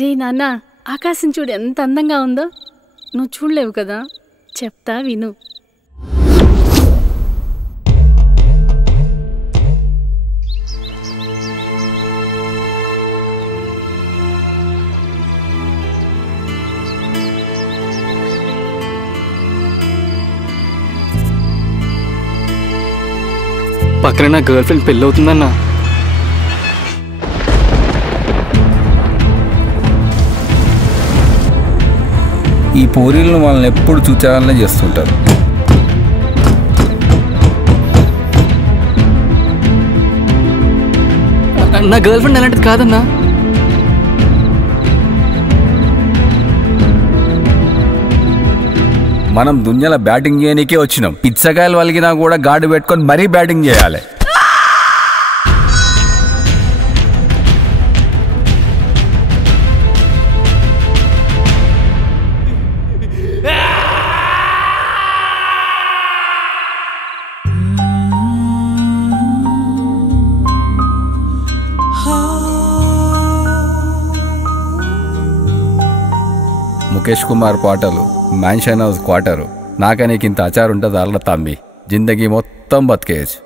రే నాన్న, ఆకాశం చూడు ఎంత అందంగా ఉందో. నువ్వు చూడలేవు కదా, చెప్తా విను. పక్కన నా గర్ల్ ఫ్రెండ్ పెళ్ళి అవుతుందన్నా. ఈ పోరీలను వాళ్ళని ఎప్పుడు చూచాలనే చేస్తుంటారు. నా గర్ల్ ఫ్రెండ్ అలాంటిది కాదన్నా. మనం దునియాలో బ్యాటింగ్ చేయడానికే వచ్చినాం. పిచ్చకాయలు వలిగినా కూడా గాడి పెట్టుకొని మరీ బ్యాటింగ్ చేయాలి. ముఖేష్ కుమార్ పాటలు, మ్యాన్షన్ హౌస్ క్వార్టరు, నాకనీకి ఇంత అచారు ఉంటుంది అల్ల తమ్మి. జిందగీ మొత్తం బతికేయచ్చు.